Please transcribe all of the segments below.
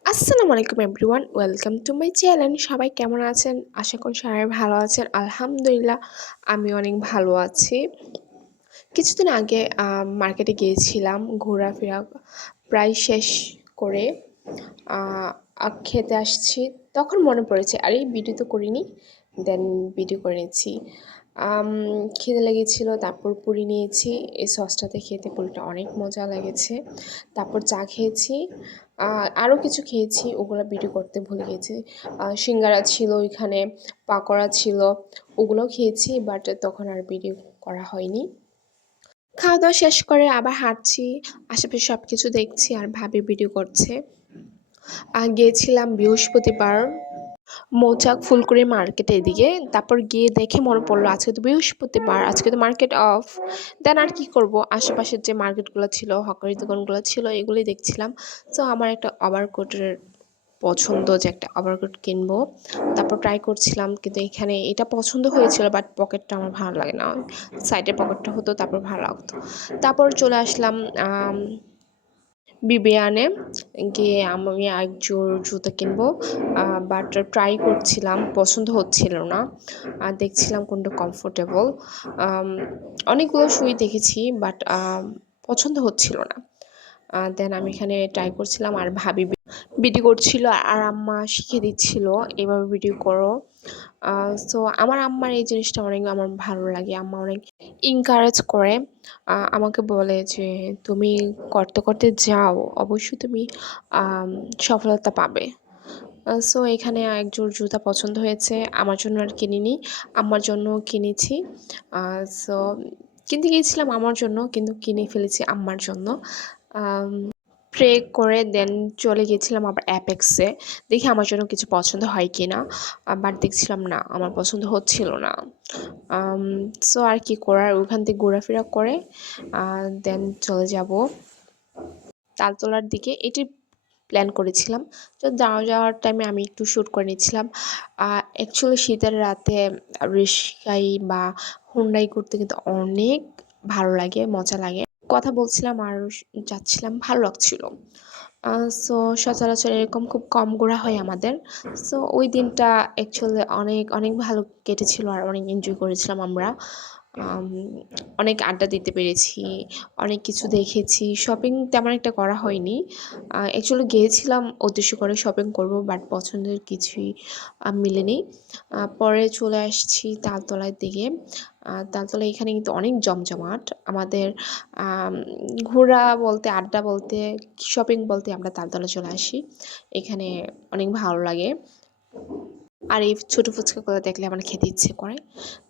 আসসালামু আলাইকুম everyone, welcome to my channel. সবাই কেমন আছেন? আশা করি সবাই ভালো আছেন। আলহামদুলিল্লাহ, আমি অনেক ভালো আছি। কিছুদিন আগে মার্কেটে গিয়েছিলাম, ঘোরাফেরা প্রায় শেষ করে আ খেতে আসছি। তখন মনে পড়েছে, আরে ভিডিও তো করিনি। দেন ভিডিও করে নিচ্ছি। আম খিদে লেগেছিল, তারপর পুরি নিয়েছি। এই সসটাতে খেতে পুরিটা অনেক মজা লেগেছে। তারপর চা খেয়েছি। আরও কিছু খেয়েছি, ওগুলো ভিডিও করতে ভুলে গেছি। সিঙ্গারা ছিল ওইখানে, পাকোড়া ছিল, ওগুলোও খেয়েছি, বাট তখন আর ভিডিও করা হয়নি। খাওয়া-দাওয়া শেষ করে আবার হাঁটছি, আশেপাশে সবকিছু দেখছি আর ভাবি ভিডিও করছে। গিয়েছিলাম বৃহস্পতিবার মৌচাক ফুলকুড়ি মার্কেটের এদিকে। তারপর গিয়ে দেখে মনে পড়লো আজকে তো বৃহস্পতিবার, আজকে তো মার্কেট অফ। দেন আর কি করব, আশেপাশের যে মার্কেটগুলো ছিল, হকারি দোকানগুলো ছিল, এগুলোই দেখছিলাম। সো আমার একটা ওভারকোটের পছন্দ, যে একটা ওভারকোট কিনবো। তারপর ট্রাই করছিলাম, কিন্তু এখানে এটা পছন্দ হয়েছিল, বাট পকেটটা আমার ভালো লাগে না। সাইডের পকেটটা হতো তারপর ভালো লাগতো। তারপর চলে আসলাম বিবিয়ানে। গিয়ে আমি একজোড় জুতো কিনবো, বাট ট্রাই করছিলাম, পছন্দ হচ্ছিল না। আর দেখছিলাম কোনটা কমফোর্টেবল। অনেকগুলো শুই দেখেছি, বাট পছন্দ হচ্ছিল না। দেন আমি এখানে ট্রাই করছিলাম আর ভাবি ভিডিও করছিল আর আম্মা শিখিয়ে দিচ্ছিল, এভাবে ভিডিও করো। সো আমার আম্মার এই জিনিসটা অনেক আমার ভালো লাগে। আম্মা অনেক এনকারেজ করে, আমাকে বলে যে তুমি করতে করতে যাও, অবশ্যই তুমি সফলতা পাবে। সো এখানে একজোড় জুতা পছন্দ হয়েছে, আমার জন্য আর কিনিনি, আম্মার জন্য কিনেছি। সো কিনতে গিয়েছিলাম আমার জন্য, কিন্তু কিনে ফেলেছি আম্মার জন্য। প্রে করে দেন চলে গিয়েছিলাম আবার অ্যাপেক্সে, দেখি আমার জন্য কিছু পছন্দ হয় কি না। বাট দেখছিলাম না, আমার পছন্দ হচ্ছিল না। সো আর কি করার, ওখান থেকে ঘোরাফেরা করে দেন চলে যাব তালতলার দিকে। এটি প্ল্যান করেছিলাম। তো যাওয়ার টাইমে আমি একটু শ্যুট করে নিচ্ছিলাম। অ্যাকচুয়ালি শীতের রাতে রিস্কাই বা হুন্ডাই করতে কিন্তু অনেক ভালো লাগে, মজা লাগে। কথা বলছিলাম আর যাচ্ছিলাম, ভালো লাগছিল। সো সচরাচর এরকম খুব কম ঘোরা হয় আমাদের। সো ওই দিনটা অ্যাকচুয়ালি অনেক অনেক ভালো কেটেছিল আর অনেক এনজয় করেছিলাম আমরা। অনেক আড্ডা দিতে পেরেছি, অনেক কিছু দেখেছি। শপিং তেমন একটা করা হয়নি। অ্যাকচুয়ালি গিয়েছিলাম উদ্দেশ্য করে শপিং করব, বাট পছন্দের কিছুই মেলেনি। পরে চলে আসছি তালতলার দিকে। তালতলা এখানে কিন্তু অনেক জমজমাট। আমাদের ঘোরা বলতে, আড্ডা বলতে, শপিং বলতে আমরা তালতলা চলে আসি। এখানে অনেক ভালো লাগে। আর এই ছোটো ফুচকাগুলো দেখলে আমার খেতে ইচ্ছে করে।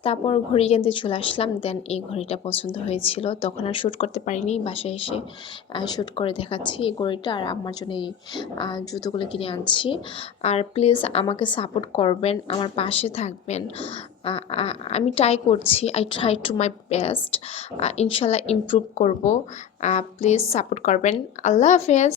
তারপর ঘড়ি কিনতে চলে আসলাম। দেন এই ঘড়িটা পছন্দ হয়েছিল, তখন আর শ্যুট করতে পারিনি। বাসায় এসে শ্যুট করে দেখাচ্ছি এই ঘড়িটা, আর আমার জন্য এই জুতোগুলো কিনে আনছি। আর প্লিজ আমাকে সাপোর্ট করবেন, আমার পাশে থাকবেন। আমি ট্রাই করছি, I try to my best. ইনশাল্লাহ ইমপ্রুভ করব। প্লিজ সাপোর্ট করবেন। আল্লাহ হাফেজ।